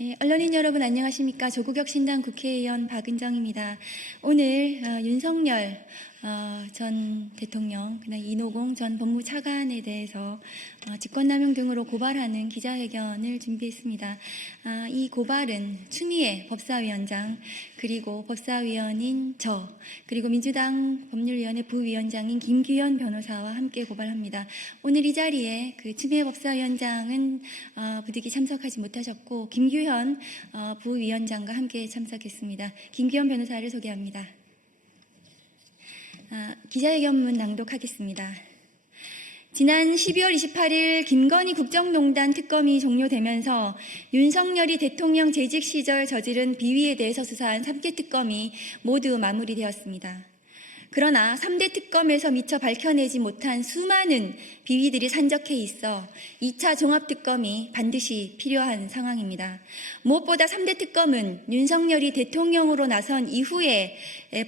네, 언론인 여러분 안녕하십니까. 조국혁신당 국회의원 박은정입니다. 오늘 윤석열 전 대통령, 그다음 이노공 전 법무부 차관에 대해서 직권남용 등으로 고발하는 기자회견을 준비했습니다. 이 고발은 추미애 법사위원장, 그리고 법사위원인 그리고 민주당 법률위원회 부위원장인 김규현 변호사와 함께 고발합니다. 오늘 이 자리에 추미애 법사위원장은 부득이 참석하지 못하셨고, 김규현 부위원장과 함께 참석했습니다. 김규현 변호사를 소개합니다. 기자회견문 낭독하겠습니다. 지난 12월 28일 김건희 국정농단 특검이 종료되면서 윤석열이 대통령 재직 시절 저지른 비위에 대해서 수사한 3개 특검이 모두 마무리되었습니다. 그러나 3대 특검에서 미처 밝혀내지 못한 수많은 비위들이 산적해 있어 2차 종합특검이 반드시 필요한 상황입니다. 무엇보다 3대 특검은 윤석열이 대통령으로 나선 이후에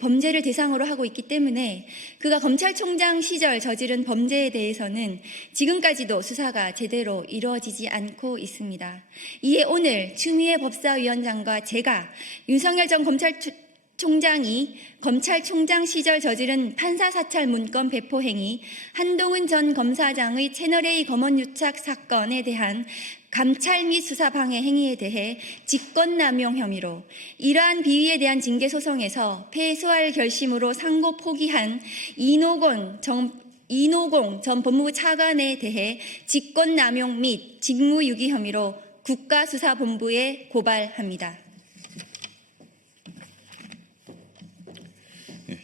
범죄를 대상으로 하고 있기 때문에 그가 검찰총장 시절 저지른 범죄에 대해서는 지금까지도 수사가 제대로 이루어지지 않고 있습니다. 이에 오늘 추미애 법사위원장과 제가 윤석열 전 검찰총장이 검찰총장 시절 저지른 판사사찰 문건 배포 행위, 한동훈 전 검사장의 채널A 검언유착 사건에 대한 감찰 및 수사 방해 행위에 대해 직권남용 혐의로 이러한 비위에 대한 징계 소송에서 패소할 결심으로 상고 포기한 이노공 전 법무부 차관에 대해 직권남용 및 직무유기 혐의로 국가수사본부에 고발합니다.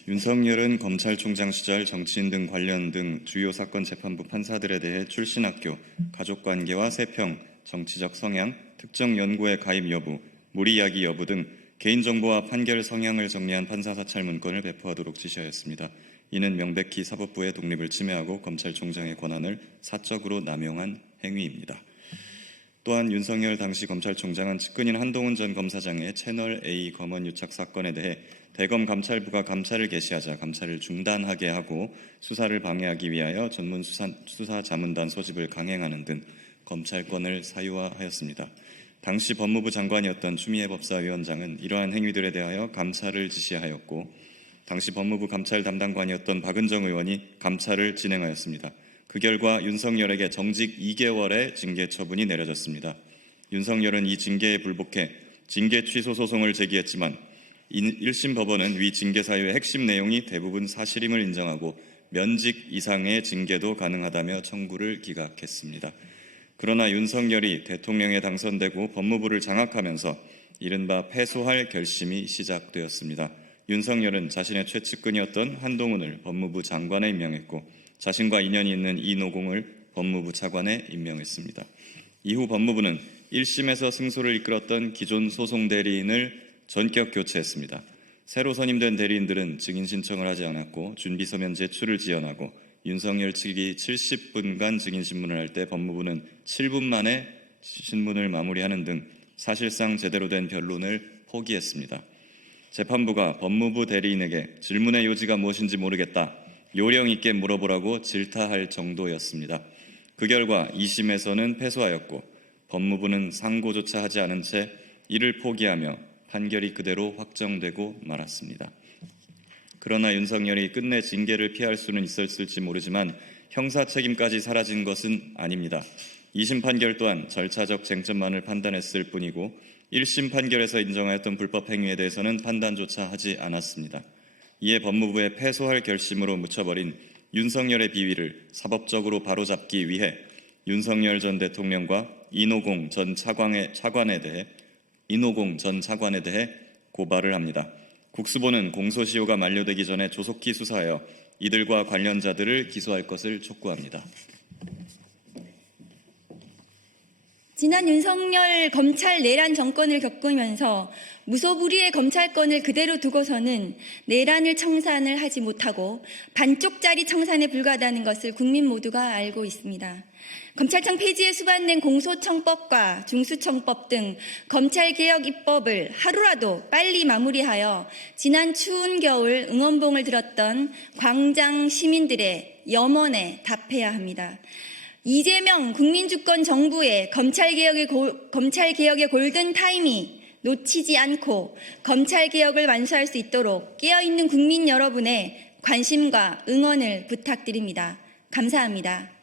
윤석열은 검찰총장 시절 정치인 등 관련 등 주요 사건 재판부 판사들에 대해 출신 학교, 가족관계와 세평, 정치적 성향, 특정 연구에 가입 여부, 무리 이야기 여부 등 개인정보와 판결 성향을 정리한 판사사찰 문건을 배포하도록 지시하였습니다. 이는 명백히 사법부의 독립을 침해하고 검찰총장의 권한을 사적으로 남용한 행위입니다. 또한 윤석열 당시 검찰총장은 측근인 한동훈 전 검사장의 채널A 검언유착 사건에 대해 대검 감찰부가 감찰을 개시하자 감찰을 중단하게 하고 수사를 방해하기 위하여 전문 수사 자문단 소집을 강행하는 등 검찰권을 사유화하였습니다. 당시 법무부 장관이었던 추미애 법사위원장은 이러한 행위들에 대하여 감찰을 지시하였고, 당시 법무부 감찰 담당관이었던 박은정 의원이 감찰을 진행하였습니다. 그 결과 윤석열에게 정직 2개월의 징계 처분이 내려졌습니다. 윤석열은 이 징계에 불복해 징계 취소 소송을 제기했지만 1심 법원은 위 징계 사유의 핵심 내용이 대부분 사실임을 인정하고 면직 이상의 징계도 가능하다며 청구를 기각했습니다. 그러나 윤석열이 대통령에 당선되고 법무부를 장악하면서 이른바 패소할 결심이 시작되었습니다. 윤석열은 자신의 최측근이었던 한동훈을 법무부 장관에 임명했고, 자신과 인연이 있는 이노공을 법무부 차관에 임명했습니다. 이후 법무부는 1심에서 승소를 이끌었던 기존 소송 대리인을 전격 교체했습니다. 새로 선임된 대리인들은 증인 신청을 하지 않았고 준비서면 제출을 지연하고, 윤석열 측이 70분간 증인 신문을 할 때 법무부는 7분 만에 신문을 마무리하는 등 사실상 제대로 된 변론을 포기했습니다. 재판부가 법무부 대리인에게 질문의 요지가 무엇인지 모르겠다, 요령 있게 물어보라고 질타할 정도였습니다. 그 결과 2심에서는 패소하였고 법무부는 상고조차 하지 않은 채 이를 포기하며 판결이 그대로 확정되고 말았습니다. 그러나 윤석열이 끝내 징계를 피할 수는 있었을지 모르지만 형사 책임까지 사라진 것은 아닙니다. 2심 판결 또한 절차적 쟁점만을 판단했을 뿐이고 1심 판결에서 인정하였던 불법 행위에 대해서는 판단조차 하지 않았습니다. 이에 법무부의 패소할 결심으로 묻혀버린 윤석열의 비위를 사법적으로 바로잡기 위해 윤석열 전 대통령과 이노공 전 차관에 대해 고발을 합니다. 국수본은 공소시효가 만료되기 전에 조속히 수사하여 이들과 관련자들을 기소할 것을 촉구합니다. 지난 윤석열 검찰 내란 정권을 겪으면서 무소불위의 검찰권을 그대로 두고서는 내란을 청산을 하지 못하고 반쪽짜리 청산에 불과하다는 것을 국민 모두가 알고 있습니다. 검찰청 폐지에 수반된 공소청법과 중수청법 등 검찰개혁 입법을 하루라도 빨리 마무리하여 지난 추운 겨울 응원봉을 들었던 광장 시민들의 염원에 답해야 합니다. 이재명 국민주권 정부의 검찰개혁의 골든타임이 놓치지 않고 검찰개혁을 완수할 수 있도록 깨어있는 국민 여러분의 관심과 응원을 부탁드립니다. 감사합니다.